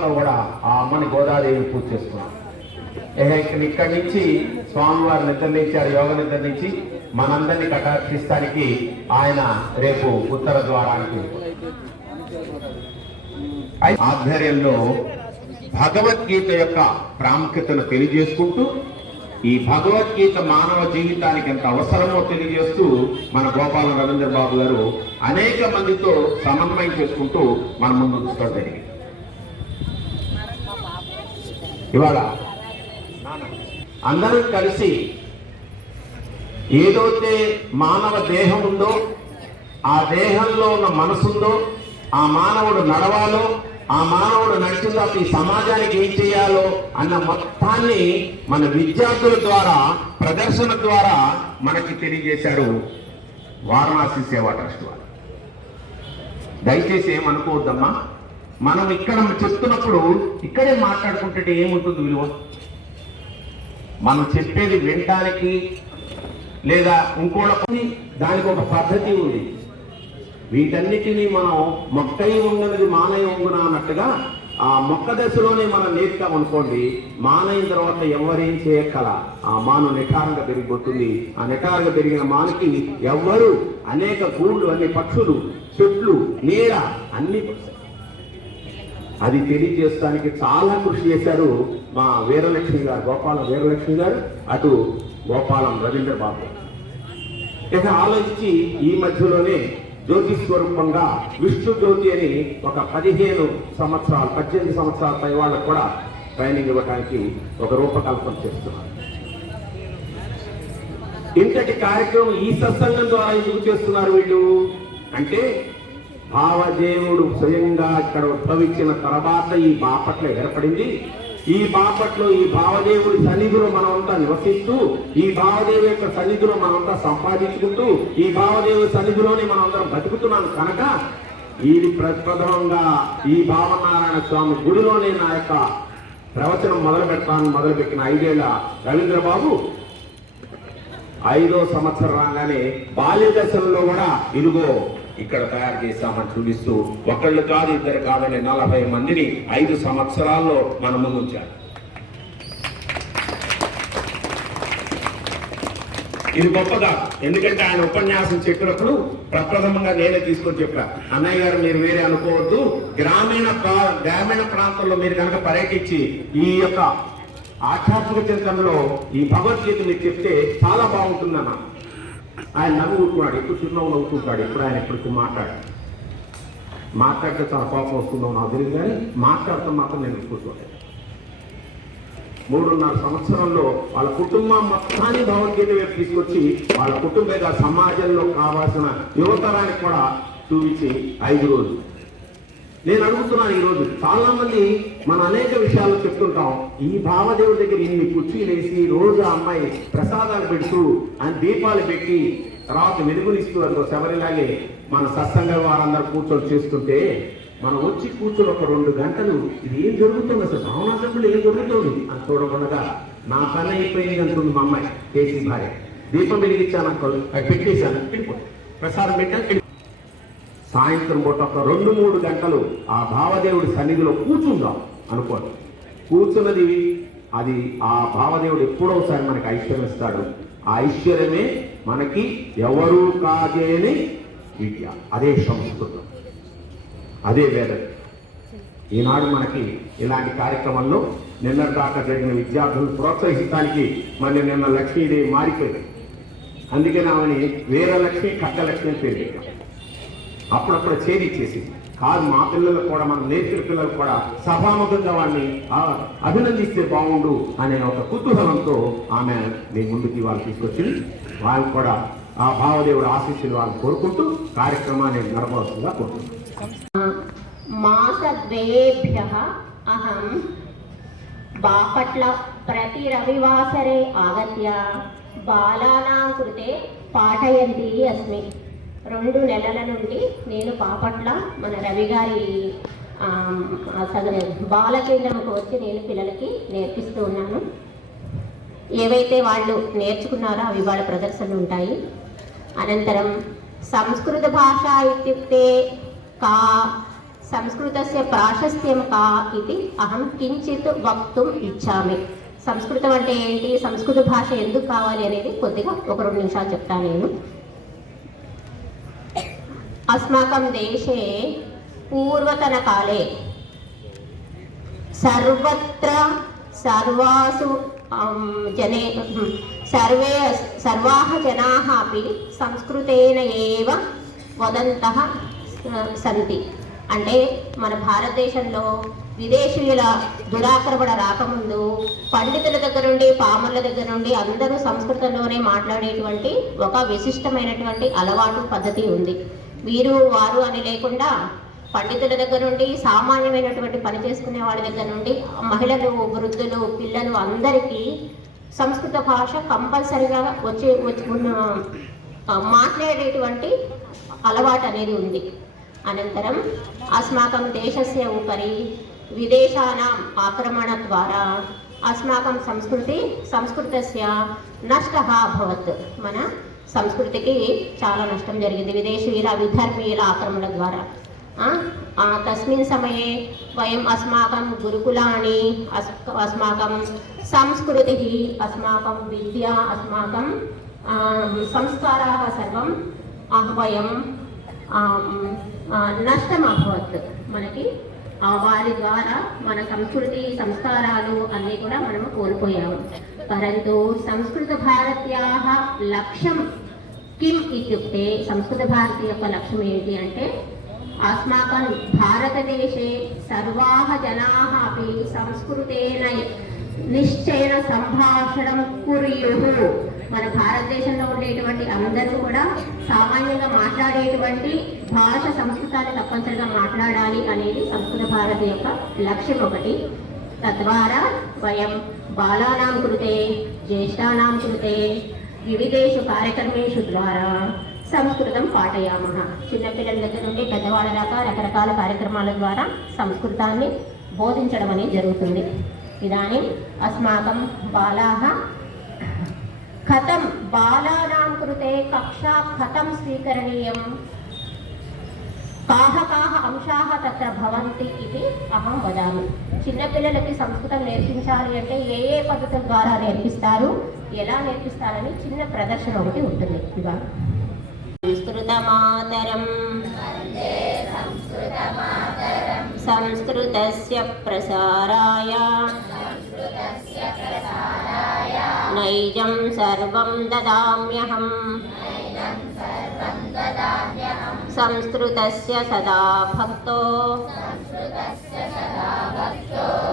మండపంలో కూడా ఆ అమ్మని గోదాదేవి పూజ చేస్తున్నాం. ఇక్కడి నుంచి స్వామివారు నిద్రనించారు, యోగ నిద్ర నుంచి మనందరినీ కటాక్షిస్తానికి ఆయన రేపు ఉత్తర ద్వారానికి ఆధ్వర్యంలో భగవద్గీత యొక్క ప్రాముఖ్యతను తెలియజేసుకుంటూ ఈ భగవద్గీత మానవ జీవితానికి ఎంత అవసరమో తెలియజేస్తూ మన గోపాల రవీంద్ర బాబు గారు అనేక మందితో సమన్వయం చేసుకుంటూ మన ముందు ఉంచడం జరిగింది. ఇవాళ అందరం కలిసి ఏదైతే మానవ దేహం ఉందో, ఆ దేహంలో ఉన్న మనసుందో, ఆ మానవుడు నడవాలో, ఆ మానవుడు నడిచిన ఈ సమాజానికి ఏం చేయాలో అన్న మొత్తాన్ని మన విద్యార్థుల ద్వారా, ప్రదర్శన ద్వారా మనకి తెలియజేశారు వారణాసి సేవా ట్రస్ట్ వారు. దయచేసి ఏమనుకోవద్దమ్మా, మనం ఇక్కడ చెప్తున్నప్పుడు ఇక్కడే మాట్లాడుకుంటే ఏముంటుంది విలువ? మనం చెప్పేది వినటానికి లేదా ఇంకోటి దానికి ఒక పద్ధతి ఉంది. వీటన్నిటినీ మనం మొక్కై ఉన్నది మానై ఉంగున అన్నట్టుగా ఆ మొక్క దశలోనే మనం నేర్చుకోమనుకోండి, మానైన తర్వాత ఎవరేం చేయక్కల ఆ మాను నిఠారంగా పెరిగిపోతుంది. ఆ నిఠారంగా పెరిగిన మానకి ఎవ్వరు అనేక గూళ్ళు, అన్ని పక్షులు, చెట్లు, నీడ అన్ని అది తెలియజేయడానికి చాలా కృషి చేశారు మా వీరలక్ష్మి గారు, గోపాలం వీరలక్ష్మి గారు, అటు గోపాలం రవీంద్ర బాబు. ఇక ఆలోచించి ఈ మధ్యలోనే జ్యోతి స్వరూపంగా విష్ణు జ్యోతి అని ఒక 18 సంవత్సరాల పై వాళ్ళకు కూడా ట్రైనింగ్ ఇవ్వడానికి ఒక రూపకల్పన చేస్తున్నారు. ఇంతటి కార్యక్రమం ఈ సత్సంగం ద్వారా ఎందుకు చేస్తున్నారు వీళ్ళు అంటే, భావదేవుడు స్వయంగా ఇక్కడ ఉద్భవించిన తర్వాత ఈ బాపట్ల ఏర్పడింది. ఈ బాపట్లో ఈ భావదేవుడి సన్నిధిలో మనమంతా నివసిస్తూ, ఈ భావదేవి యొక్క సన్నిధిలో మనమంతా సంపాదించుకుంటూ, ఈ భావదేవుడి సన్నిధిలోనే మనమందరం బతుకుతున్నాం కనుక ఈ ప్రప్రథమంగా ఈ భావనారాయణ స్వామి గుడిలోనే నా యొక్క ప్రవచనం మొదలుపెట్టిన 5 ఏళ్ల రవీంద్రబాబు 5వ సంవత్సరం రాగానే బాల్య దశలో కూడా ఇదిగో ఇక్కడ తయారు చేశామని చూపిస్తూ ఒకళ్ళు కాదు, ఇద్దరు కాదని 40 మందిని 5 సంవత్సరాల్లో మన ముందు ఉంచారు. ఇది గొప్పగా, ఎందుకంటే ఆయన ఉపన్యాసం చెప్పినప్పుడు ప్రప్రథమంగా నేనే తీసుకొని చెప్పా, అన్నయ్య గారు మీరు వేరే అనుకోవద్దు, గ్రామీణ ప్రాంతంలో మీరు కనుక పర్యటించి ఈ యొక్క ఆధ్యాత్మిక చింతనలో ఈ భగవద్గీత మీరు చెప్తే చాలా బాగుంటుందన్న. ఆయన నవ్వుకుంటున్నాడు, ఎప్పుడు చిరునవ్వు నవ్వుతుంటాడు, ఎప్పుడు ఆయన ఎప్పుడు మాట్లాడితే చాలా కోపం వస్తుందో నాకు తెలియదు, కానీ మాట్లాడటం మాత్రం నేను కూర్చోలేదు. 3.5 సంవత్సరంలో వాళ్ళ కుటుంబం మొత్తాన్ని భగవద్గీత వైపు తీసుకొచ్చి వాళ్ళ కుటుంబేగా సమాజంలో కావాల్సిన యువతరానికి కూడా చూపించి 5 రోజులు. నేను అడుగుతున్నాను, ఈరోజు చాలా మంది మనం అనేక విషయాలు చెప్తుంటాం, ఈ భావదేవుడి దగ్గర ఇన్ని కుర్చీలేసి రోజు ఆ అమ్మాయి ప్రసాదాలు పెడుతూ ఆయన దీపాలు పెట్టి తర్వాత వెలుగునిస్తూ అనుకో శబరిలాగే మన సత్సంగ వారందరూ కూర్చొని చేస్తుంటే మనం వచ్చి కూర్చొని ఒక 2 గంటలు ఇది ఏం జరుగుతుంది, అసలు భావనాశంలో ఏం జరుగుతుంది అని చూడకుండా నా పని అయిపోయింది అంటుంది మా అమ్మాయి కేసీ భార్య. దీపం వెలిగించాను అనుకో, అది పెట్టేశాను, ప్రసాదం పెట్టాను. సాయంత్రం పూట ఒక 2-3 గంటలు ఆ భావదేవుడి సన్నిధిలో కూర్చుందాం అనుకోండి. కూర్చున్నది అది ఆ భావదేవుడు ఎప్పుడో ఒకసారి మనకి ఐశ్వర్యం ఇస్తాడు. ఆ ఐశ్వర్యమే మనకి ఎవరూ కాదేని విద్య, అదే సంస్కృతం, అదే వేదం. ఈనాడు మనకి ఇలాంటి కార్యక్రమంలో నిన్నటి దాకా జరిగిన విద్యార్థులను ప్రోత్సహించడానికి మళ్ళీ నిన్న లక్ష్మీదేవి మారిపోయింది. అందుకని ఆమెని వీరలక్ష్మి, ఖడ్గలక్ష్మి అని పేరు పెట్టాం. అప్పుడప్పుడు చేసి కాదు, మా పిల్లలకు కూడా, మన నేర్పిన పిల్లలకు కూడా సభాముఖంగా వాడిని అభినందిస్తే బాగుండు అనే ఒక కుతూహలంతో ఆమె మీ ముందుకి వాళ్ళు తీసుకొచ్చింది. వాళ్ళు కూడా ఆ భావదేవుడు ఆశీస్సులు వాళ్ళు కోరుకుంటూ కార్యక్రమాన్ని నడపవలసిందిగా కోరుకుంటున్నాం. మాసద్వయేభ్యః అహం బాపట్ల ప్రతి రవివాసరే ఆగత్య బాలానాం కృతే పాఠయంతి అస్మి. 2 నెలల నుండి నేను బాపట్ల మన రవి గారి బాల కేంద్రంకు వచ్చి నేను పిల్లలకి నేర్పిస్తూ ఉన్నాను. ఏవైతే వాళ్ళు నేర్చుకున్నారో అవి వాళ్ళ ప్రదర్శనలు ఉంటాయి. అనంతరం సంస్కృత భాష ఇత్యుక్తే కా సంస్కృతస్య ప్రాశస్త్యం కా ఇది అహం కించిత్ వక్తుం ఇచ్చామి. సంస్కృతం అంటే ఏంటి, సంస్కృత భాష ఎందుకు కావాలి అనేది కొద్దిగా ఒక 2 నిమిషాలు చెప్తాను నేను. అస్మాకం దేశే పూర్వతన కాలే సర్వత్ర సర్వాసు జనే సర్వాః జనాః అపి సంస్కృతేన ఏవ వదంతః సంతి. అంటే మన భారతదేశంలో విదేశీయుల దురాక్రమణ రాకముందు పండితుల దగ్గర నుండి పామర్ల దగ్గర నుండి అందరూ సంస్కృతంలోనే మాట్లాడేటువంటి ఒక విశిష్టమైనటువంటి అలవాటు పద్ధతి ఉంది. వీరు వారు అని లేకుండా పండితుల దగ్గర నుండి సామాన్యమైనటువంటి పని చేసుకునే వాళ్ళ దగ్గర నుండి మహిళలు, వృద్ధులు, పిల్లలు అందరికీ సంస్కృత భాష కంపల్సరిగా మాట్లాడేటువంటి అలవాటు అనేది ఉంది. అనంతరం అస్మాకం దేశస్య ఉపరి విదేశానాం ఆక్రమణ ద్వారా అస్మాకం సంస్కృతస్య నష్టః అభవత్. మన సంస్కృతికి చాలా నష్టం జరిగింది విదేశీయుల విధర్మీయుల ఆక్రమణ ద్వారా. తస్మిన్ సమయే వయం అస్మాకం గురుకులాని అస్మాకం సంస్కృతిः అస్మాకం విద్యా అస్మాకం సంస్కారాः సర్వం వయం నష్టం అభవత్. మనకి వారి ద్వారా మన సంస్కృతి సంస్కారాలు అన్నీ కూడా మనము కోల్పోయాము. పరంతు సంస్కృత భారత్యాः లక్ష్యం కిం ఇత్యుక్తే, సంస్కృత భారతి యొక్క లక్ష్యం ఏంటి అంటే అస్మాకం భారతదేశే సర్వాః జనాః అపి సంస్కృతేన నిశ్చయన సంభాషణం కుర్యుః. మన భారతదేశంలో ఉండేటువంటి అందరూ కూడా సామాన్యంగా మాట్లాడేటువంటి భాష సంస్కృతాన్ని తప్పనిసరిగా మాట్లాడాలి అనేది సంస్కృత భారతి యొక్క లక్ష్యం ఒకటి. తద్వారా వయం బాలానాం కృతే జ్యేష్ఠానాం కృతే వివిధేషు కార్యక్రమేషు ద్వారా సంస్కృతం పాఠయామః. చిన్నపిల్లల దగ్గర నుండి పెద్దవాళ్ళ దాకా రకరకాల కార్యక్రమాల ద్వారా సంస్కృతాన్ని బోధించడం అనేది జరుగుతుంది. ఇదాनीं अस्माकं బాలాः కథం బాలానాం కృతే కక్షా కథం స్వీకరణీయం, కాహ కాహ అంశాః తత్ర భవంతి ఇది అహం వదామి. చిన్నపిల్లలకి సంస్కృతం నేర్పించాలి అంటే ఏ ఏ పద్ధతుల ద్వారా నేర్పిస్తారు, ఎలా నేర్పిస్తారని చిన్న ప్రదర్శన ఒకటి ఉంటుంది. ఇవా సంస్కృతమాతరం సంస్కృతస్య ప్రసారాయ నైజం సర్వం దదామ్యహం సంస్కృతస్య సదా భక్తో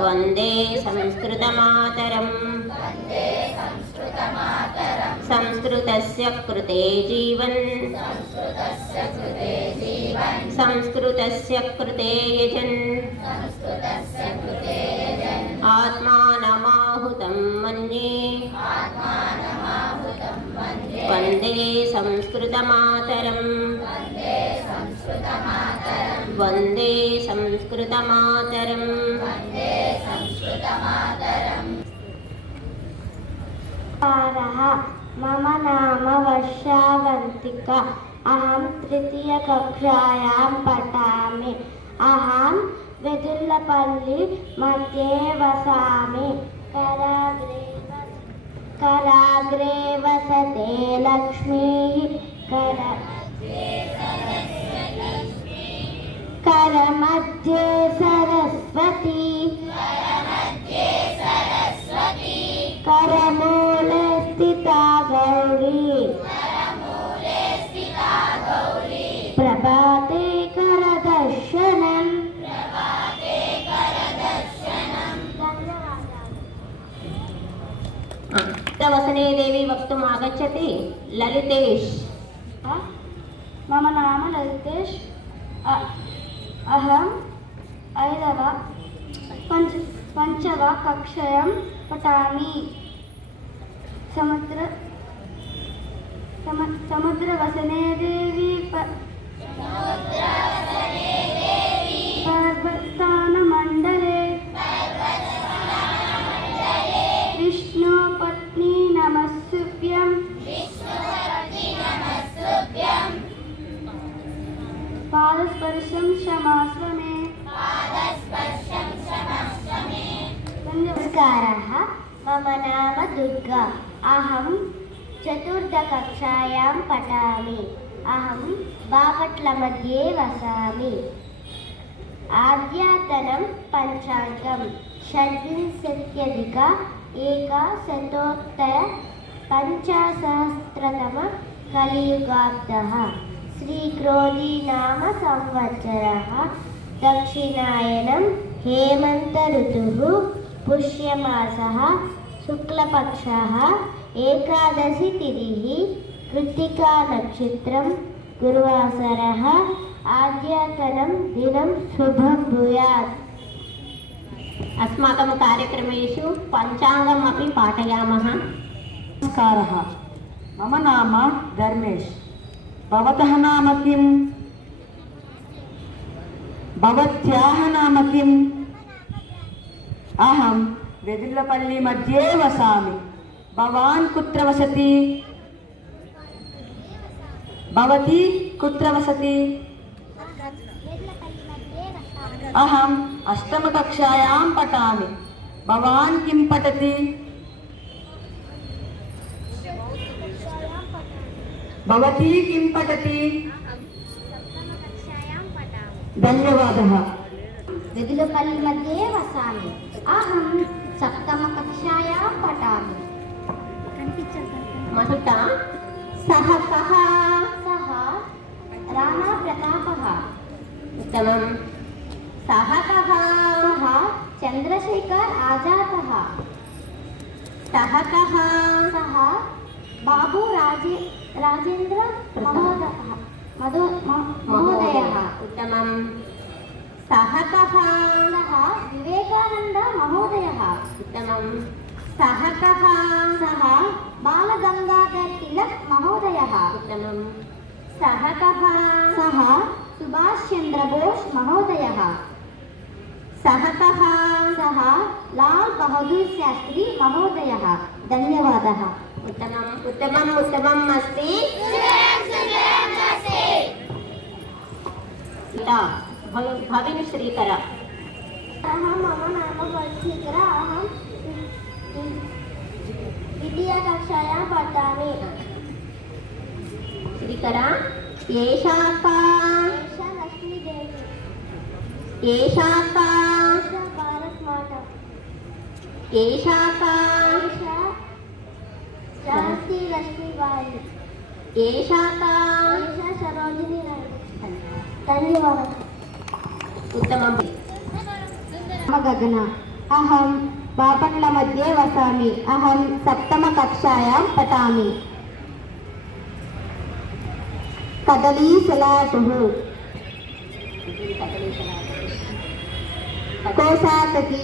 వందే సంస్కృతమాతరం సంస్కృతస్య కృతే జీవన్ సంస్కృతస్య కృతే యజన్ ఆత్మానమాహుతం మన్యే వందే సంస్కృతమాతరం వందే సంస్కృతమాతరం. మమ నామ వర్షావంతిక. అహం తృతీయకక్షాయాం పఠామి. అహం వెదుల్లపల్లి మధ్యే వసామి. कराग्रे वसते लक्ष्मीः करमध्ये सरस्वती करमूले स्थिता गौरी प्रभाते करदर्शनम्. वसने देवी वक्तुम् आगच्छति. ललितेश. मम नाम ललितेश. अहम् पंचम कक्षायां पठामि. समुद्रवसने देवी पर्वतस्थानमण्डले विष्णुपत्नी नमस्तुभ्यं. पादस्पर्शं क्षमास्व मे. नमस्कारः मम नाम दुर्गा अहं चतुर्थकक्षायां पठामि अहं बापट्लमध्ये वसामि आद्यतनं पञ्चाङ्गं षड्विंशत्यधिक एकशतोत्तर पञ्चसहस्रतम कलियुगाब्दः श्रीक्रोधी नाम संवत्सरः दक्षिणायनं हेमन्त ऋतुः पुष्यमासः शुक्लपक्षः एकादशी तिथिः कृत्तिका नक्षत्रं गुरुवासरः आद्यतनं दिनं शुभं भूयात्। अस्माकं कार्यक्रमेषु पञ्चाङ्गमपि पाठयामः। नमस्कारः मम नाम धर्मेश भवतः नाम किं भवत्याः नाम किम् अहं वेदुलपल्ली मध्ये वसामि भवान् कुत्र वसति भवती कुत्र वसति अहम् अष्टमकक्षायां पठामि भवान् किं पठति भवती किं पठति धन्यवादः वेदुलपल्ली मध्ये वसामि अहं सप्तमकक्षायां पठामि महिता सः कः सः राणा प्रतापः उत्तमं सः कः सः चन्द्रशेखर आजादः सः कः सः बाबू राजेन्द्र महोदयः उत्तमं सः कः सः विवेकानन्द महोदयः उत्तमं सः कः सः बालगङ्गाधर तिलक महोदयः उत्तमं सः कः सः सुभाष चन्द्र बोस महोदयः सः कः सः लाल बहदूर शास्त्री महोदयः धन्यवादः। उत्तमम् उत्तमम् उत्तमम् अस्ति। भगिनी श्रीकर मम नाम वत्सीकर अहं द्वितीयकक्षायां पठामि श्रीकर एषा का एषा लक्ष्मीदेवी एषा का एषा भारतमाता एषा का एषा झान्सी लक्ष्मीबाई एषा का एषा सरोजिनी नायडू धन्यवादः। उत्तमम् गगन अहं बापट्लमध्ये वसामि अहं सप्तमकक्षायां पठामि कदलीसलाटुः कोसातकी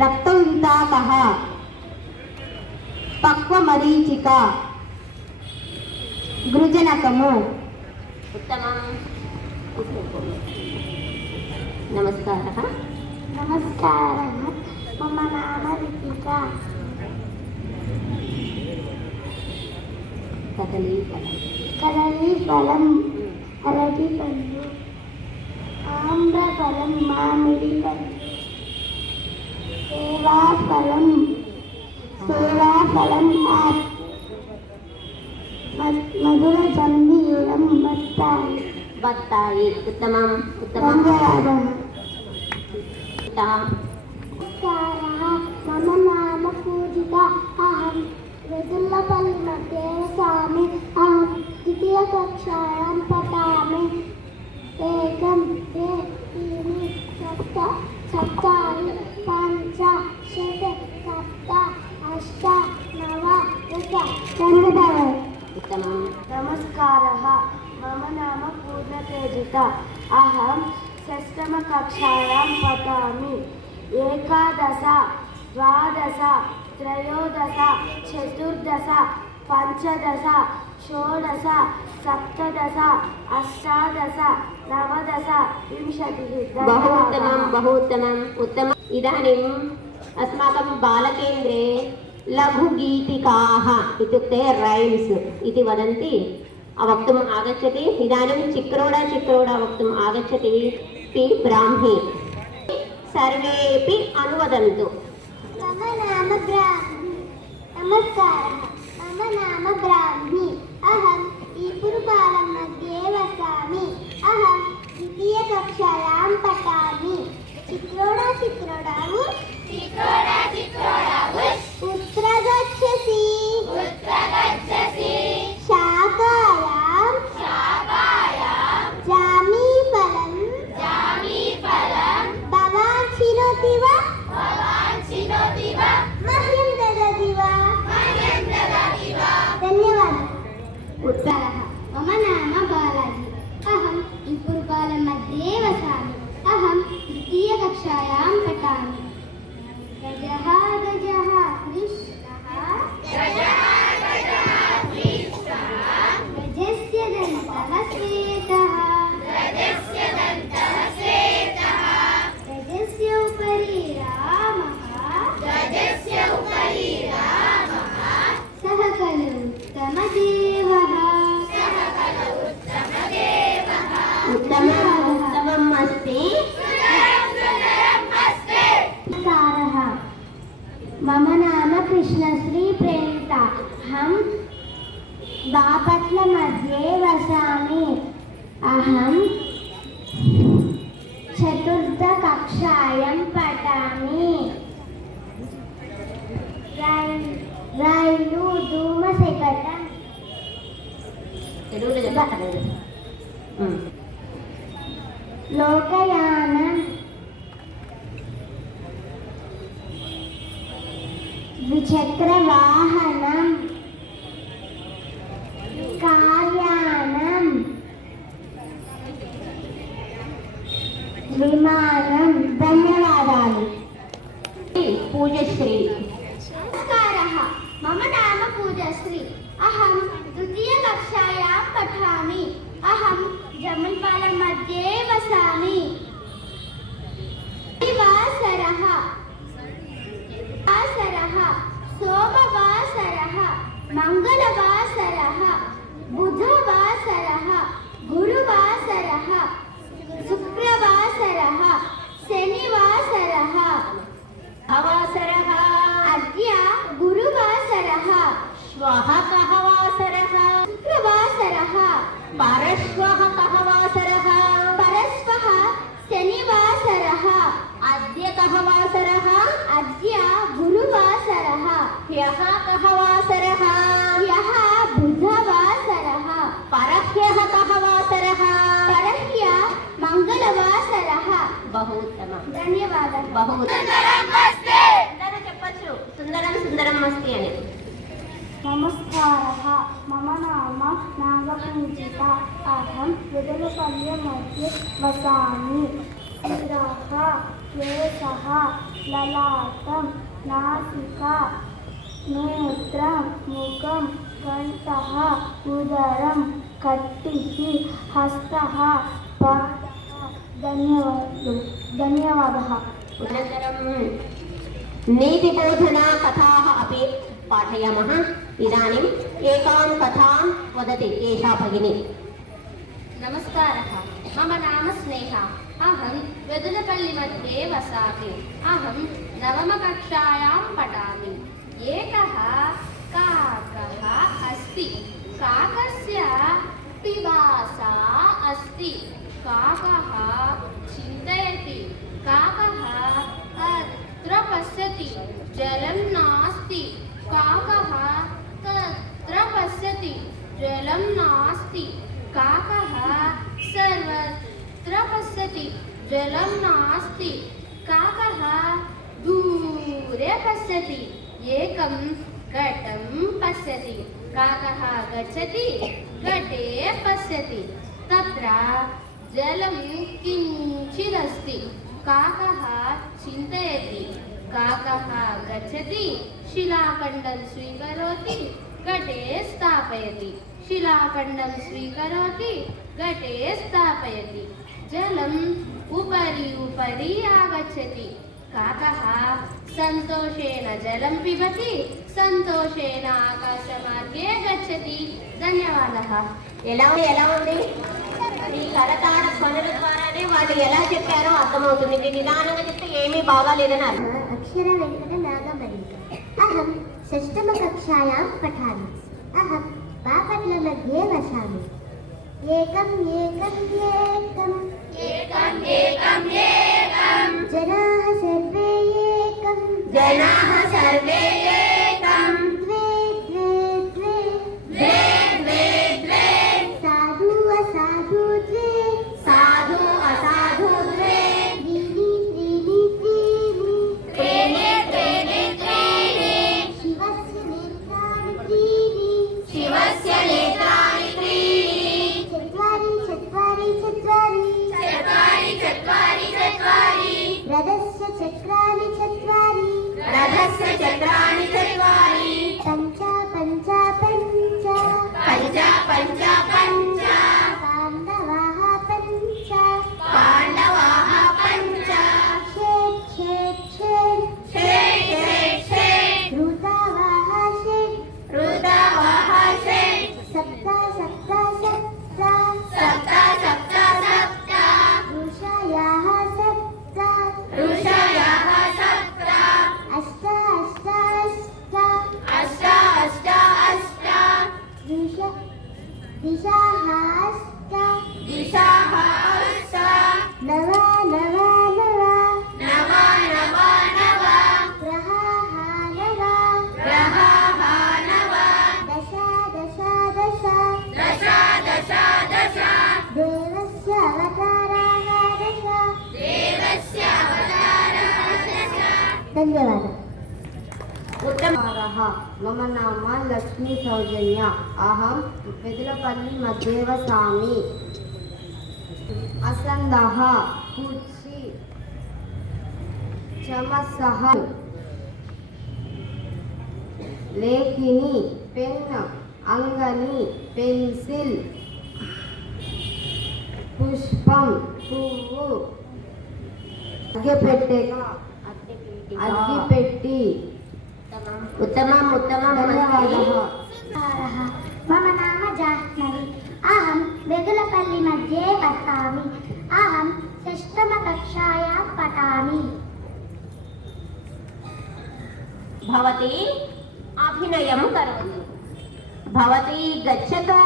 रक्तविन्ताकः पक्वमरीचिका गृजनकमु उत्तमं नमस्कारः नमस्कारः मम नाम ऋतिका కదలీఫలం అరటిపండు ఆమ్రఫలం మామిడి పండు సేవాఫలం మధుర జంబీరం బత్తాయి బత్తాయి उत्तमम् उत्तमं ధన్యవాదः। ता- नमस्कारः मम नाम पूजिता अहं वेदुल्लपल्ली मध्ये वसामि अहं द्वितीयकक्षायां पठामि एकं द्वे त्रीणि सप्त चत्वारि पञ्च षट् सप्त अष्ट नव दश धन्यवादः। उत्तमं नमस्कारः मम नाम पूर्णतेजिता अहं षष्ठमकक्षायां पठामि एकादश द्वादश त्रयोदश चतुर्दश पञ्चदश षोडश सप्तदश अष्टादश नवदश विंशतिः बहु उत्तमम् उत्तमम् इदानीम् अस्माकं बालकेन्द्रे लघुगीतिकाः इत्युक्ते रैम्स् इति वदन्ति वक्तुम् आगच्छति। इदानीं चिक्रोडा वक्तुम् आगच्छति पि ब्राह्मी सर्वेपि अनुवदन्तु। मम नाम ब्राह्मी। नमस्कारः। मम नाम ब्राह्मी। अहम् ईपुरपालं मध्ये वसामि। अहं द्वितीयकक्षायां पठामि। चित्रोडा चित्रोडा उत् कुत्र गच्छसि? शाकायां जामीफलं भवान् चिनोति वा? मह्यं ददाति वा? धन्यवादः। उत्तरः। मम नाम बालाजी। अहम् इपुरपालं मध्ये वसामि। अहं तृतीयकक्षायां पठामि। गजः गजः कृष्णः गजस्य दन्तः श्वेतः गजस्य उपरि रामः सः खलु उत्तमदेवः। उत्तमम् अस्ति। नमस्कारः। मम नाम कृष्णश्री प्रेमिता। अहं बापट्ल मध्ये वसामि। अहं चतुर्थकक्षायां पठामि। రైలు ధూమశకటం లోకయానం ద్విచక్రవాహనం కార్యానం విమానం. ధన్యవాదాలు. పూజశ్రీ. नमस्कारः। मम नाम पूजश्री। अहं द्वितीयकक्षायां पठामि। अहं जमल्पालं मध्ये वसामि। वासरः सोमवासरः मङ्गलवासरः बुधवासरः गुरुवासरः शुक्रवासरः शनिवासरः अवासरः अद्य गुरुवासरः श्वः कः वासरः शुक्रवासरः परश्वः कः वासरः परश्वः शनिवासरः अद्य कः वासरः अद्य गुरुवासरः ह्यः कः वासरः ह्यः बुधवासरः परह्यः कः वासरः परह्य मङ्गलवासरः बहु उत्तमं धन्यवादः बहु అందరూ చెప్పచ్చు సుందరం సుందరం మస్తి అని नमस्कारः मम नाम नागपूजिता अहं विदलपल्ली मध्ये वसामि शिरः केशः ललाटं नासिका नेत्रं मुखं कण्ठः उदरं कट्टिः हस्तः पादः धन्यवादः अनन्तरं नीतिबोधना कथाः अपि पाठयामः इदानीम् एकां कथां वदति एषा भगिनी नमस्कारः मम नाम स्नेहा अहं वेदनपल्ली मध्ये वसामि अहं नवमकक्षायां पठामि एकः काकः अस्ति काकस्य पिपासा अस्ति काकः चिन्तयति काकः अत्र पश्यति जलं नास्ति काकः तत्र पश्यति जलं नास्ति काकः सर्वत्र पश्यति जलं नास्ति काकः दूरे पश्यति एकं घटं पश्यति काकः गच्छति घटे पश्यति तत्र जलं किञ्चिदस्ति काकः चिन्तयति काकः गच्छति शिलाखण्डं स्वीकरोति घटे स्थापयति शिलाखण्डं स्वीकरोति घटे स्थापयति जलम् उपरि उपरि आगच्छति काकः सन्तोषेण जलं पिबति सन्तोषेण आकाशमार्गे गच्छति धन्यवादः ఎలా ఉంది ఈ కరతాళ ధ్వనుల ద్వారానే వాళ్ళు ఎలా చెప్పారో అర్థమవుతుంది. ఇది నిదానంగా చెప్తే ఏమీ బాగాలేదని అర్థం. అక్షర వెంకట నాగమల్లిక. అహం షష్టమ కక్షాయాం పఠామి. అహం బాపట్ల మధ్యే వసామి. ఏకం ఏకం ఏకం ఏకం ఏకం ఏకం జనాః సర్వే ఏకం జనాః సర్వే ఏకం ద్వే ద్వే ద్వే ద్వే ద్వే ద్వే సాధు అసాధు ద్వే సాధు అసాధు ద్వే త్రీణి త్రీణి త్రీణి త్రీణి త్రీణి త్రీణి శివస్య నేత్రాణి త్రీణి శివస్య నేత్రాణి త్రీణి చత్వారి చత్వారి చత్వారి చత్వారి చత్వారి చత్వారి రథస్య చక్రాని చత్వారి రథస్య చక్రాణి చత్వారి పంచ పంచ పంచ పంచ పంచ పంచ పాండవాః పంచ పాండవాః పంచ షేట్ షేట్ షేట్ షేట్ షేట్ షేట్ ఋతావాః షేట్ ఋతవః షేట్ సప్త సప్త సప్త సప్త సప్త సప్త ఋషయాः సప్త ఋషయః సప్త అష్ట అష్ట అష్ట అష్ట అష్ట అష్ట దిశాः అష్ట దిశాః అష్ట నవ నవ నవ నవ నవ నవ గ్రహాः నవ గ్రహాః నవ దశ దశ దశ దశ దశ దశ దేవస్య అవతారాः దశ. దేవస్య అవతారः దశ. ధన్యవాదాలు. నమస్కారः. మమ నామ లక్ష్మీ సౌజన్య. అహం వెదులపల్లి మధ్యే వసామి. అసందః కుర్చీ చమసః లేఖిని పెన్ అంగని పెన్సిల్ పుష్పం పువ్వు అగ్గిపెట్టి ఉత్తమం ఉత్తమం ధన్యవాదः. మమ నామ జాహ్నవి. అహం వెదులపల్లి మధ్యే వసామి. అహం షష్టమ కక్షాయాం పఠామి. భవతి అభినయం కరోతు. భవతి గచ్చతు.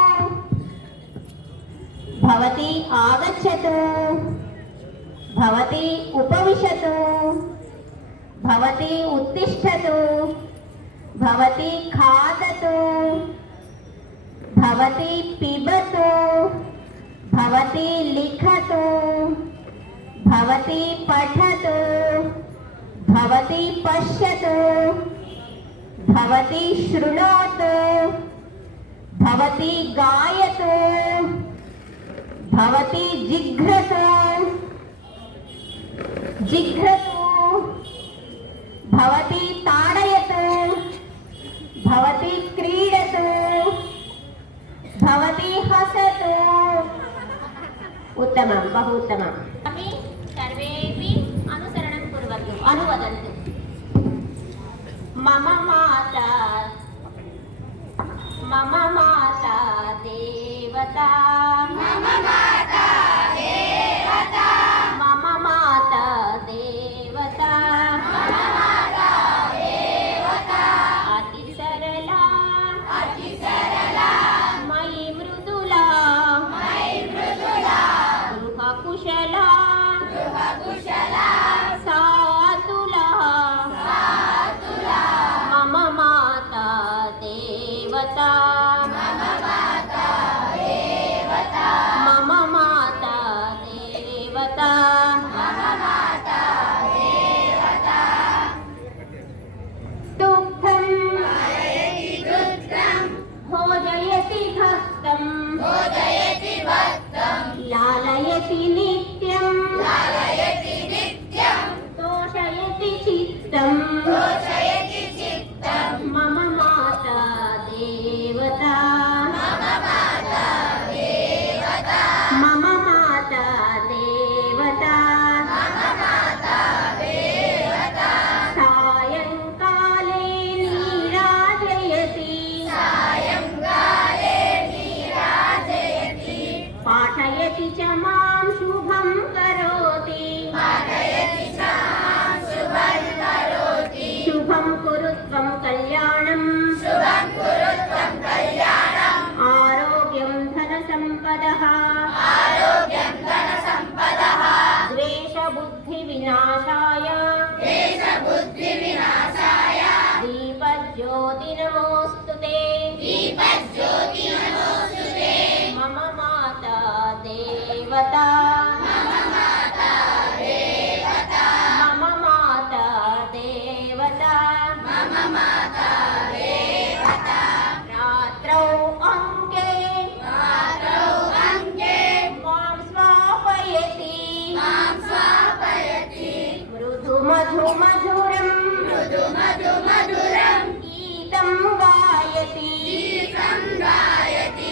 భవతి ఆగచ్చతు. భవతి ఉపవిశతు. భవతి ఉత్తిష్టతు. భవతి ఖాదతు. భవతి పిబతు. భవతి లిఖతు. భవతి పఠతు. భవతి పశ్యతు. భవతి శృణోతు. భవతి గాయతు. భవతి జిఘ్రతు. జిఘ్రతు. భవతి తాడయతు. భవతి క్రీడతు. భవతి హసతు. ఉత్తమం బహు ఉత్తమం. అవి సర్వేపి అనుసరణం కుర్వంతు అనువదంతు. మమ మాతా దేవతా. మమ మాతా దేవతా. మమ మాతా దేవతా. మమ మాతా దేవతా. అతి సరళా. అతి సరళా. మయి మృదులా. మయి మృదులా. గృహ కుశలా. గృహ కుశలా. సాతులా. సాతులా. మమ మాతా దేవతా. बुद्धिविनाशाय दीपज्योति नमोस्तुते दीपज्योति नमोस्तुते मम माता देवता मम माता देवता मम माता देवता मम माता देवता रात्रौ अङ्के रात्रौ अङ्के मां स्वापयति मां स्वापयति मृदु मधु मधुरं मृदु मधु मधुरं गीतं गायति गीतं गायति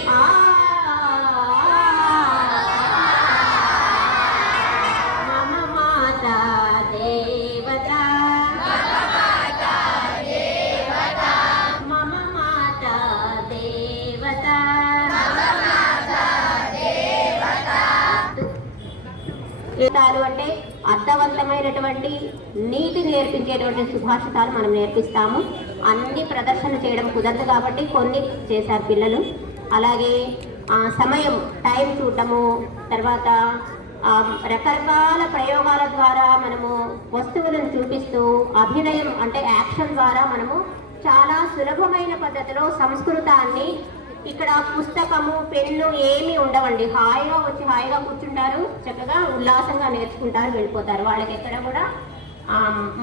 मम माता देवता मम माता देवता గీతాలు అంటే అర్థవంతమైనటువంటి నీతి నేర్పించేటువంటి సుభాషితాలు మనం నేర్పిస్తాము. అన్ని ప్రదర్శన చేయడం కుదరదు కాబట్టి కొన్ని చేశారు పిల్లలు. అలాగే సమయం టైం చూడటము, తర్వాత రకరకాల ప్రయోగాల ద్వారా మనము వస్తువులను చూపిస్తూ అభినయం అంటే యాక్షన్ ద్వారా మనము చాలా సులభమైన పద్ధతిలో సంస్కృతాన్ని, ఇక్కడ పుస్తకము పెన్ను ఏమీ ఉండవండి, హాయిగా వచ్చి హాయిగా కూర్చుంటారు, చక్కగా ఉల్లాసంగా నేర్చుకుంటారు, వెళ్ళిపోతారు. వాళ్ళకి ఎక్కడ కూడా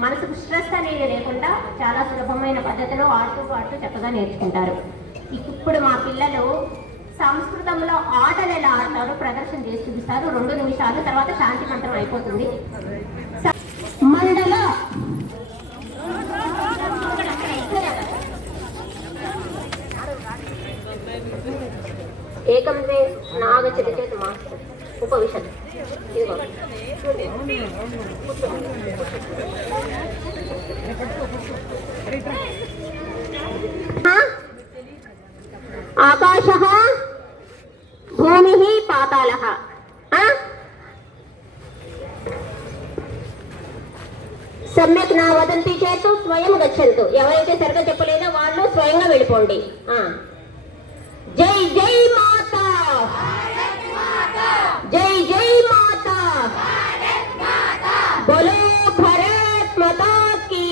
మనసుకు స్ట్రెస్ అనేది లేకుండా చాలా సులభమైన పద్ధతిలో ఆడుతూ పాడుతూ చక్కగా నేర్చుకుంటారు. ఇప్పుడు మా పిల్లలు సంస్కృతంలో ఆటలు ఎలా ఆడతారో ప్రదర్శన చేసి చూపిస్తారు. 2 నిమిషాలు, తర్వాత శాంతి మంత్రం అయిపోతుంది. మండల ఏకం దే నాగచ్చటి చేతి మాస్టర్ ఉపవిశత్. ఆకాశః భూమిః పాతాళః. సమ్యక్ నా వదంతి చేతు స్వయం గచ్చంతు. ఎవరైతే సరిగ్గా చెప్పలేదో వాళ్ళు స్వయంగా వెళ్ళిపోండి. జై జై మాతా, జై జై మాతా, బోలో భారత్ మాతా కీ.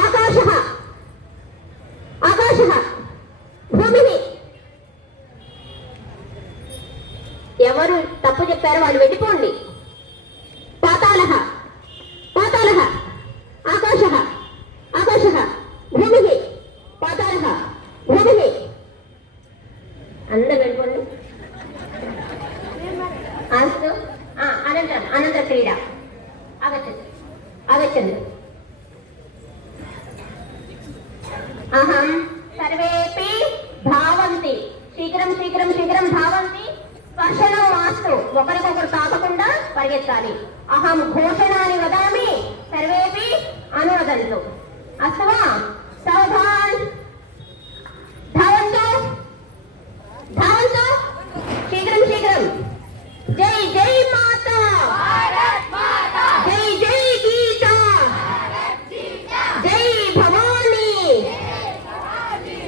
ఆకాశః ఆకాశః భూమిః. ఎవరు తప్పు చెప్పారో వాళ్ళు వెళ్ళిపోండి. పాతాళః పాతాళః ఆకాశః ఆకాశః భూమిః పాతాళః భూమిః. అందరూ వెళ్ళిపోండి. అస్తు అనంతరం అనంతర క్రీడ ఆగచ్చండి ఆగచ్చండి. అహం సర్వేపి ధావంతి, శీఘ్రం శీఘ్రం శీఘ్రం ధావంతి. స్పర్శనం మాస్తు, ఒకరికొకరు తాకకుండా పరిగెత్తాలి. అహం ఘోషణాన్ని వదామి, సర్వేపి అనువదంతు. అస్తవా సావధాన్. ధావంతు ధావంతు శీఘ్రం శీఘ్రం. జై జై మాతా, జై జై గీతా, జై భవానీ.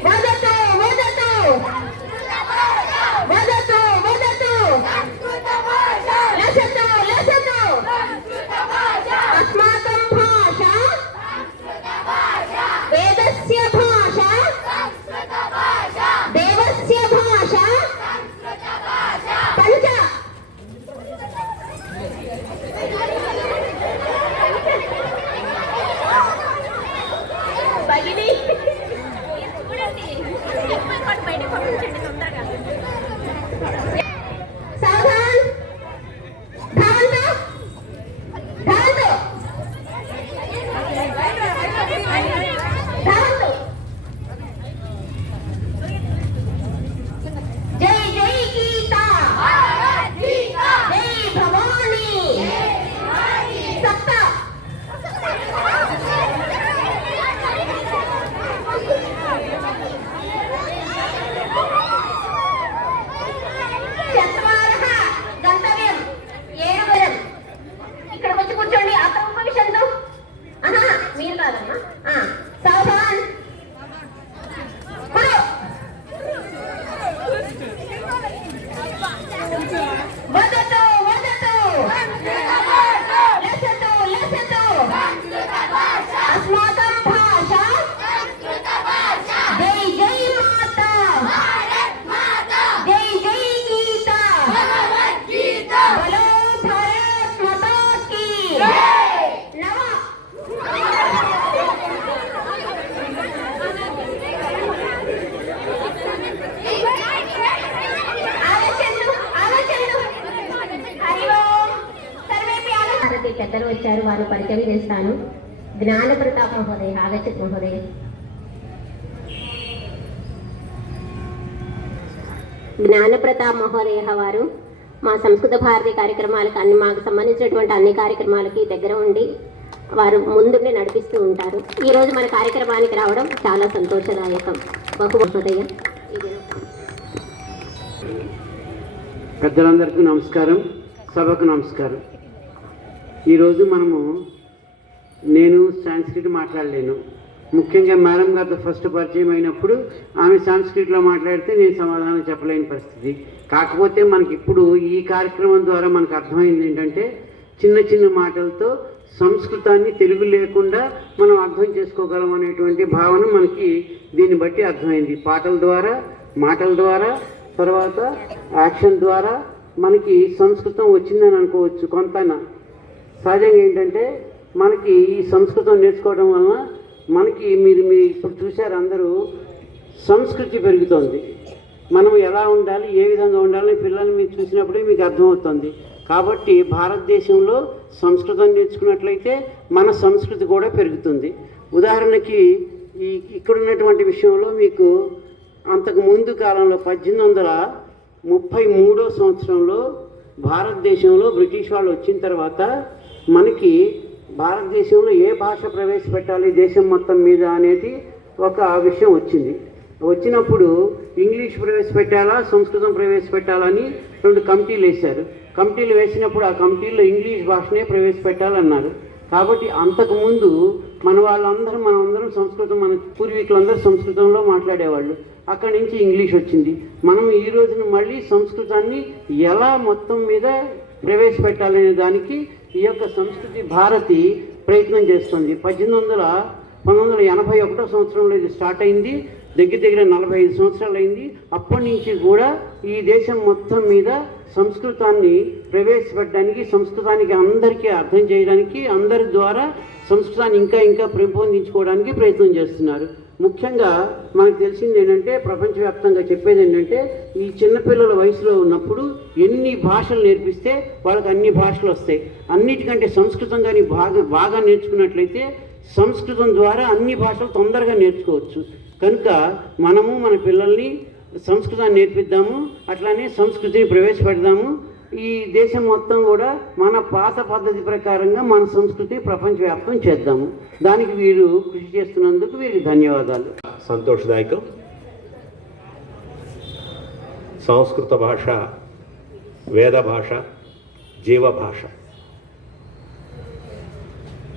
వదతు వదతు వదతు వదతు లసతు లసతు. అస్మాకం భాషా వేదస్య భాషా వచ్చారు, వారిని పరిచయం చేస్తాను. జ్ఞాన ప్రతాప్ మహోదయ, ఆగచ్చత్ మహోదయ. జ్ఞాన ప్రతాప్ మహోదయ వారు మా సంస్కృత భారతి కార్యక్రమాలకు మాకు సంబంధించినటువంటి అన్ని కార్యక్రమాలకి దగ్గర ఉండి వారు ముందుండి నడిపిస్తూ ఉంటారు. ఈరోజు మన కార్యక్రమానికి రావడం చాలా సంతోషదాయకం. బహు మహోదయ. పెద్దలందరికీ నమస్కారం, సభకు నమస్కారం. ఈరోజు నేను సాంస్క్రిట్ మాట్లాడలేను. ముఖ్యంగా మేడం గారితో ఫస్ట్ పరిచయం అయినప్పుడు ఆమె సాంస్క్రిట్లో మాట్లాడితే నేను సమాధానం చెప్పలేని పరిస్థితి. కాకపోతే మనకి ఇప్పుడు ఈ కార్యక్రమం ద్వారా మనకు అర్థమైంది ఏంటంటే, చిన్న చిన్న మాటలతో సంస్కృతాన్ని తెలుగు లేకుండా మనం అర్థం చేసుకోగలం అనేటువంటి భావన మనకి దీన్ని బట్టి అర్థమైంది. పాటల ద్వారా, మాటల ద్వారా, తర్వాత యాక్షన్ ద్వారా మనకి సంస్కృతం వచ్చిందని అనుకోవచ్చు కొంతైనా. సహజంగా ఏంటంటే మనకి ఈ సంస్కృతం నేర్చుకోవడం వలన మనకి మీరు ఇప్పుడు చూశారు అందరూ, సంస్కృతి పెరుగుతోంది. మనం ఎలా ఉండాలి, ఏ విధంగా ఉండాలని పిల్లల్ని మీరు చూసినప్పుడే మీకు అర్థమవుతుంది. కాబట్టి భారతదేశంలో సంస్కృతం నేర్చుకున్నట్లయితే మన సంస్కృతి కూడా పెరుగుతుంది. ఉదాహరణకి ఇక్కడ ఉన్నటువంటి విషయంలో మీకు అంతకు ముందు కాలంలో 1833 సంవత్సరంలో భారతదేశంలో బ్రిటిష్ వాళ్ళు వచ్చిన తర్వాత మనకి భారతదేశంలో ఏ భాష ప్రవేశపెట్టాలి దేశం మొత్తం మీద అనేది ఒక విషయం వచ్చింది. వచ్చినప్పుడు ఇంగ్లీష్ ప్రవేశపెట్టాలా, సంస్కృతం ప్రవేశపెట్టాలని 2 కమిటీలు వేశారు. కమిటీలు వేసినప్పుడు ఆ కమిటీల్లో ఇంగ్లీష్ భాషనే ప్రవేశపెట్టాలన్నారు. కాబట్టి అంతకుముందు మనందరం సంస్కృతం, మన పూర్వీకులందరూ సంస్కృతంలో మాట్లాడేవాళ్ళు. అక్కడి నుంచి ఇంగ్లీష్ వచ్చింది. మనం ఈ రోజున మళ్ళీ సంస్కృతాన్ని ఎలా మొత్తం మీద ప్రవేశపెట్టాలనే దానికి ఈ యొక్క సంస్కృతి భారతి ప్రయత్నం చేస్తుంది. 1981 సంవత్సరంలో ఇది స్టార్ట్ అయింది. దగ్గర 45 సంవత్సరాలు అయింది. అప్పటి నుంచి కూడా ఈ దేశం మొత్తం మీద సంస్కృతాన్ని ప్రవేశపెట్టడానికి, సంస్కృతానికి అందరికీ అర్థం చేయడానికి, అందరి ద్వారా సంస్కృతాన్ని ఇంకా పెంపొందించుకోవడానికి ప్రయత్నం చేస్తున్నారు. ముఖ్యంగా మనకు తెలిసింది ఏంటంటే, ప్రపంచవ్యాప్తంగా చెప్పేది ఏంటంటే, ఈ చిన్నపిల్లల వయసులో ఉన్నప్పుడు ఎన్ని భాషలు నేర్పిస్తే వాళ్ళకి అన్ని భాషలు వస్తాయి. అన్నిటికంటే సంస్కృతం కానీ బాగా నేర్చుకున్నట్లయితే సంస్కృతం ద్వారా అన్ని భాషలు తొందరగా నేర్చుకోవచ్చు. కనుక మనము మన పిల్లల్ని సంస్కృతాన్ని నేర్పిద్దాము, అట్లానే సంస్కృతిని ప్రవేశపెడదాము. ఈ దేశం మొత్తం కూడా మన పాత పద్ధతి ప్రకారంగా మన సంస్కృతిని ప్రపంచవ్యాప్తం చేద్దాము. దానికి వీరు కృషి చేస్తున్నందుకు వీరికి ధన్యవాదాలు. సంతోషదాయకం. సంస్కృత భాష వేద భాష, జీవ భాష.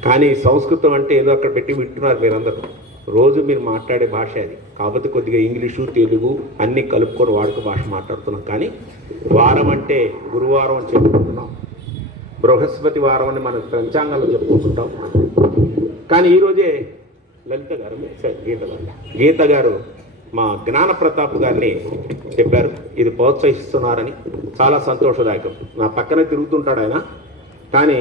కానీ సంస్కృతం అంటే ఏదో అక్కడ పెట్టి వింటున్నారు మీరందరూ. రోజు మీరు మాట్లాడే భాష అది. కాకపోతే కొద్దిగా ఇంగ్లీషు, తెలుగు అన్నీ కలుపుకొని వాడుక భాష మాట్లాడుతున్నాం. కానీ వారం అంటే గురువారం అని చెప్పుకుంటున్నాం, బృహస్పతి వారం అని మనం పంచాంగంలో చెప్పుకుంటుంటాం. కానీ ఈరోజే లలిత గారు, గీత గారు మా జ్ఞాన ప్రతాప్ గారిని చెప్పారు, ఇది ప్రోత్సహిస్తున్నారని. చాలా సంతోషదాయకం. నా పక్కనే తిరుగుతుంటాడు ఆయన, కానీ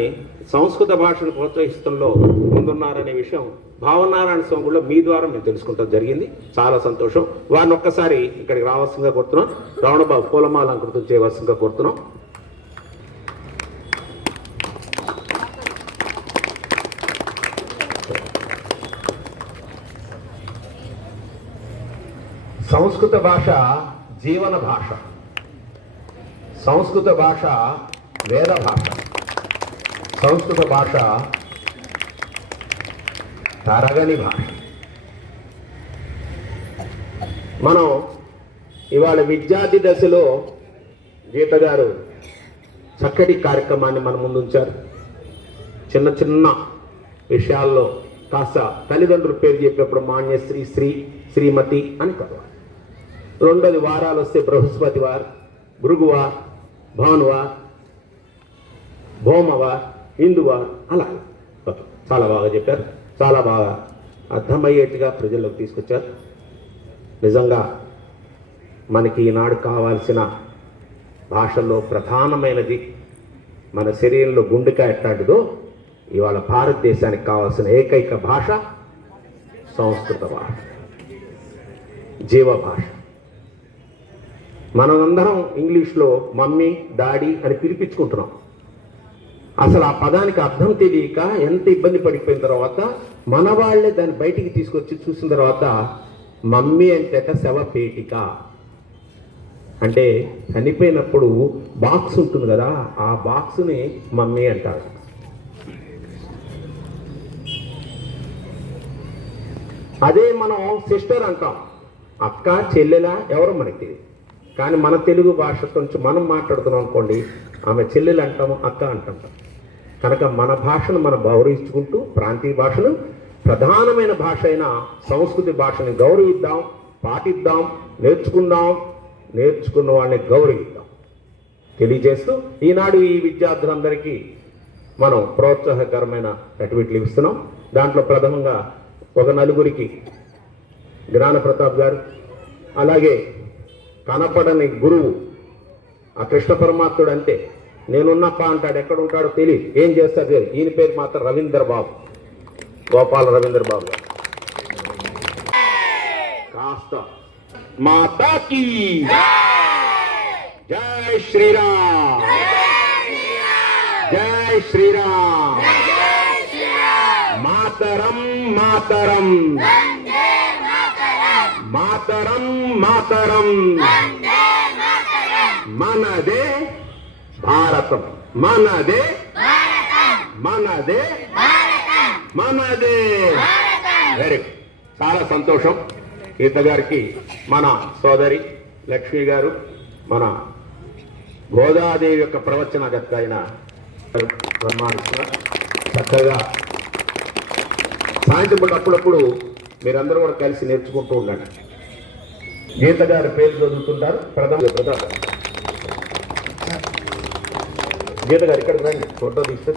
సంస్కృత భాషను ప్రోత్సహిస్తంలో ముందున్నారనే విషయం భావనారాయణ స్వామి కూడా మీ ద్వారా మేము తెలుసుకుంటాం జరిగింది. చాలా సంతోషం. వారిని ఒక్కసారి ఇక్కడికి రావాల్సిందిగా కోరుతున్నాం. రావణబాబు పూలమాల అంకృతం చేయవలసిందిగా కోరుతున్నాం. సంస్కృత భాష జీవన భాష, సంస్కృత భాష వేద భాష, సంస్కృత భాష తరగని భాష. మనం ఇవాళ విద్యార్థి దశలో గీత గారు చక్కటి కార్యక్రమాన్ని మన ముందు ఉంచారు. చిన్న చిన్న విషయాల్లో కాస్త తల్లిదండ్రుల పేరు చెప్పినప్పుడు మాన్యశ్రీ, శ్రీ, శ్రీమతి అని చదవాలి. రెండోది వారాలు వస్తే బృహస్పతివార్, భృగువార్, భానువార్, భౌమవార్, హిందువార్, అలా చాలా బాగా చెప్పారు. చాలా బాగా అర్థమయ్యేట్టుగా ప్రజల్లోకి తీసుకొచ్చారు. నిజంగా మనకి ఈనాడు కావాల్సిన భాషల్లో ప్రధానమైనది, మన శరీరంలో గుండెకాయ ఎట్లాంటిదో ఇవాళ భారతదేశానికి కావాల్సిన ఏకైక భాష సంస్కృత భాష, జీవ భాష. మనమందరం ఇంగ్లీష్లో మమ్మీ, డాడీ అని పిలిపించుకుంటున్నాం. అసలు ఆ పదానికి అర్థం తెలియక ఎంత ఇబ్బంది పడిపోయిన తర్వాత మన వాళ్ళే దాన్ని బయటికి తీసుకొచ్చి చూసిన తర్వాత మమ్మీ అంటే శవపేటిక అంటే చనిపోయినప్పుడు బాక్స్ ఉంటుంది కదా, ఆ బాక్స్ని మమ్మీ అంటారు. అదే మనం సిస్టర్ అంటాం, అక్క చెల్లెల ఎవరో మనకి తెలియదు. కానీ మన తెలుగు భాషతో నుంచి మనం మాట్లాడుతున్నాం అనుకోండి, ఆమె చెల్లెలు అంటాము, అక్క అంటాం. కనుక మన భాషను మనం గౌరవించుకుంటూ ప్రాంతీయ భాషను, ప్రధానమైన భాష అయిన సంస్కృతి భాషని గౌరవిద్దాం, పాటిద్దాం, నేర్చుకుందాం, నేర్చుకున్న వాళ్ళని గౌరవిద్దాం తెలియజేస్తూ ఈనాడు ఈ విద్యార్థులందరికీ మనం ప్రోత్సాహకరమైన యాక్టివిటీలు ఇస్తున్నాం. దాంట్లో ప్రథమంగా ఒక నలుగురికి జ్ఞాన ప్రతాప్ గారు, అలాగే కనపడని గురువు ఆ కృష్ణ పరమాత్ముడు అంతే, నేనున్నప్ప అంటాడు, ఎక్కడ ఉంటాడో తెలియదు, ఏం చేస్తాడు తెలియదు. ఈయన పేరు మాత్రం రవీంద్ర బాబు, గోపాల రవీంద్ర బాబు గారు. కాస్త మాతాకి జై శ్రీరామ్, జై శ్రీరామ్, మాతరం మాతరం, మాతరం మాతరం, మనదే భారతం, మనదే మనదే మనదే. వెరీ గుడ్, చాలా సంతోషం. గీత గారికి మన సోదరి లక్ష్మి గారు, మన గోదాదేవి యొక్క ప్రవచనకర్త అయిన చక్కగా సాయంత్రం పూట అప్పుడప్పుడు మీరందరూ కూడా కలిసి నేర్చుకుంటూ ఉండండి. గీత గారి పేరు చదువుతుంటారు. గీత గారు ఇక్కడికి రండి, ఫోటో తీస్తే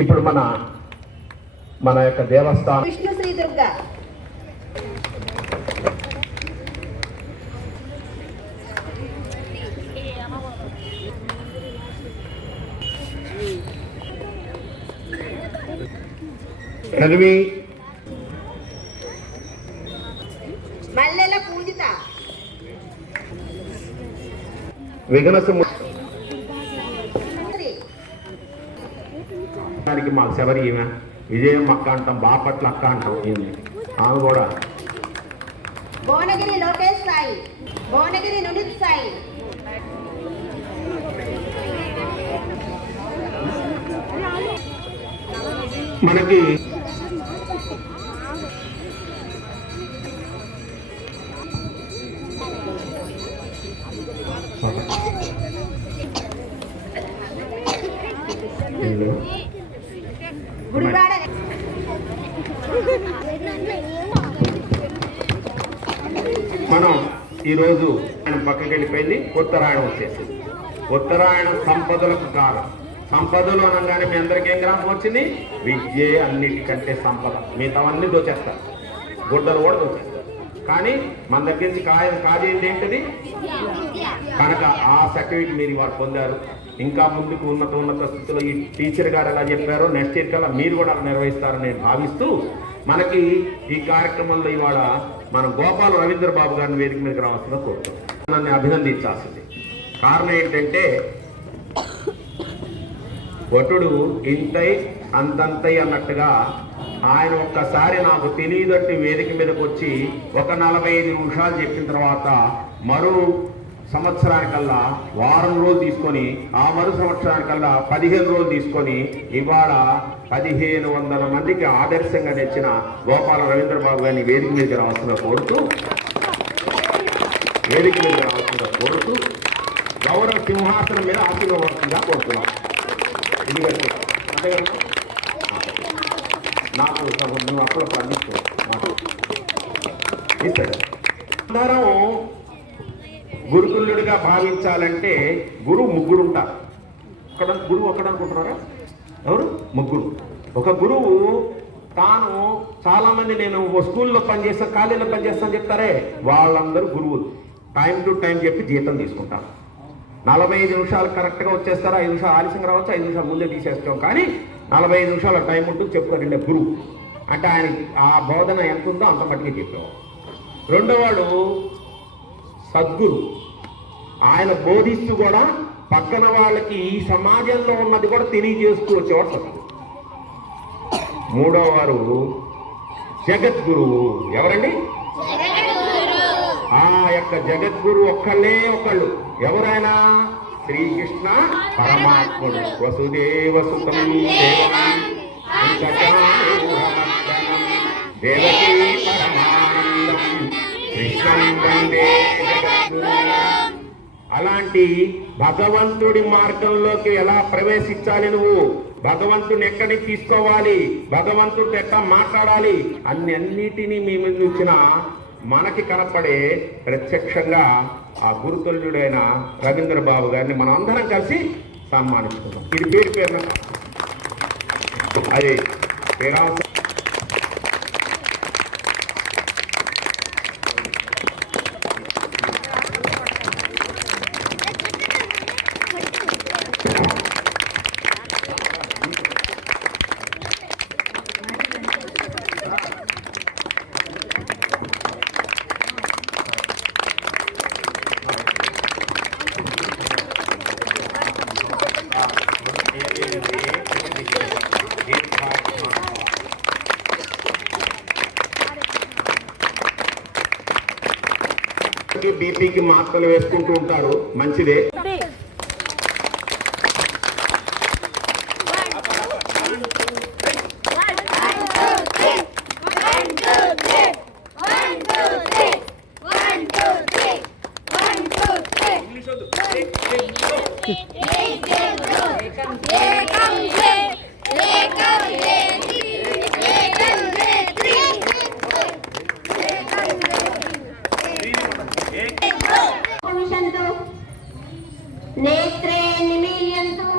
ఇప్పుడు మన యొక్క దేవస్థానం విష్ణు శ్రీ దుర్గా రవి మల్లెల పూజిత విఘ్నసు దానికి మాకు శబరి ఈమె విజయం అక్క అంటాం, బాపట్ల అక్క అంటాం. ఆమె కూడా భువనగిరి లోకేష్ సాయి, భువనగిరి నుడిత్ సాయి, మనకి గుడివాడ మనం ఈరోజు పక్కకి వెళ్ళిపోయింది, ఉత్తరాయణం వచ్చేసింది. ఉత్తరాయణం సంపదలకు కాలం. సంపదలు అనగానే మీ అందరికీ ఏం గ్రామం వచ్చింది? విద్యే అన్నిటికంటే సంపద. మిగతావన్నీ దోచేస్తారు, గుడ్డలు కూడా దోచేస్తారు. కానీ మన దగ్గర నుంచి కాదేంటి ఏంటిది? కనుక ఆ సర్టిఫికేట్ మీరు ఇవాళ పొందారు. ఇంకా ముందుకు ఉన్నత స్థితిలో ఈ టీచర్ గారు ఎలా చెప్పారో నెక్స్ట్ ఇయర్ కల్లా మీరు కూడా నిర్వహిస్తారని నేను భావిస్తూ, మనకి ఈ కార్యక్రమంలో ఇవాళ మనం గోపాల రవీంద్ర బాబు గారిని వేదిక మీదకి రావాల్సిన కోరుతున్నాం. నన్ను అభినందించాల్సింది. కారణం ఏంటంటే వటుడు ఇంతై అంతంతై అన్నట్టుగా ఆయన ఒక్కసారి నాకు తెలియదట్టు వేదిక మీదకి వచ్చి ఒక 45 నిమిషాలు చెప్పిన తర్వాత మరో సంవత్సరానికల్లా వారం రోజులు తీసుకొని, ఆ మరు సంవత్సరానికల్లా 15 రోజులు తీసుకొని ఇవాళ 1500 మందికి ఆదర్శంగా తెచ్చిన గోపాల రవీంద్ర బాబు గారిని వేదిక మీదకి రావాల్సిన కోరుతూ గౌరవ సింహాసనం మీద ఆశీర్వదించగా కోరుతున్నాం. ఇది అంతే కదా, నాకు నువ్వు అప్పుడు అందిస్తావు. అందరం గురుకులుడిగా భావించాలంటే గురువు ముగ్గురు ఉంటారు. గురువు ఒక్కడ అనుకుంటున్నారా? ఎవరు? ముగ్గురు. ఒక గురువు తాను చాలామంది నేను స్కూల్లో పనిచేస్తాను, కాలేజీలో పనిచేస్తాను చెప్తారే, వాళ్ళందరూ గురువులు. టైం టు టైం చెప్పి జీతం తీసుకుంటారు. 45 నిమిషాలు కరెక్ట్గా వచ్చేస్తారు, 5 నిమిషాలు ఆలస్యంగా రావచ్చు, 5 నిమిషాలు ముందే తీసేస్తాం, కానీ 45 నిమిషాల టైం ఉంటుంది చెప్తారండి గురువు. అంటే ఆయన ఆ బోధన ఎంత ఉందో అంత మట్టికి చెప్పేవాడు. రెండోవాడు సద్గురు. ఆయన బోధిస్తూ కూడా పక్కన వాళ్ళకి ఈ సమాజంలో ఉన్నది కూడా తెలియజేస్తూ వచ్చేవాడు సద్గురు. మూడోవారు జగద్గురువు. ఎవరండి? ఆ యొక్క జగద్గురు ఒకళ్ళు. ఎవరైనా? శ్రీకృష్ణ పరమాత్ముడు. వసుదేవసుతం దేవకీ పరమానందం కృష్ణం వందే జగద్గురుం. అలాంటి భగవంతుడి మార్గంలోకి ఎలా ప్రవేశించాలి, నువ్వు భగవంతుని ఎక్కడికి తీసుకోవాలి, భగవంతుడితో ఎట్లా మాట్లాడాలి, అన్నిటినీ మీ ముందు ఇచ్చిన మనకి కనపడే ప్రత్యక్షంగా ఆ గురుతుల్యుడైన రవీంద్ర బాబు గారిని మనం అందరం కలిసి సన్మానిస్తున్నాం. ఇది పేరున అది పేరాంశ. బీపీకి మాత్రలు వేసుకుంటూ ఉంటారు, మంచిదే. నేత్రే నిమీల్యంతు.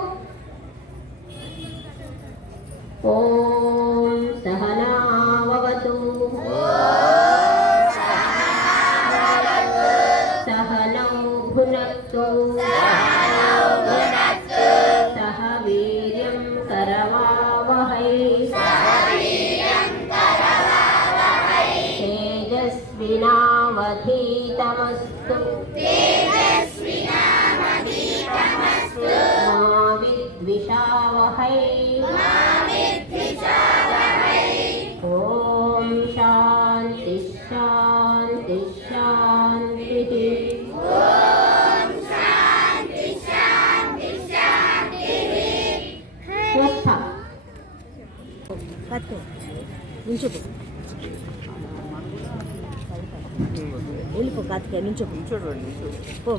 ఓం సహనావతు సహనౌ భునక్తు సహ వీర్యం కరవావహై తేజస్వినావధీతమస్తు విద్విషావహై. ఓం శాంతి శాంతి శాంతి. స్వస్థ. వెళ్ళిపో కార్తికేయ నుంచో పో.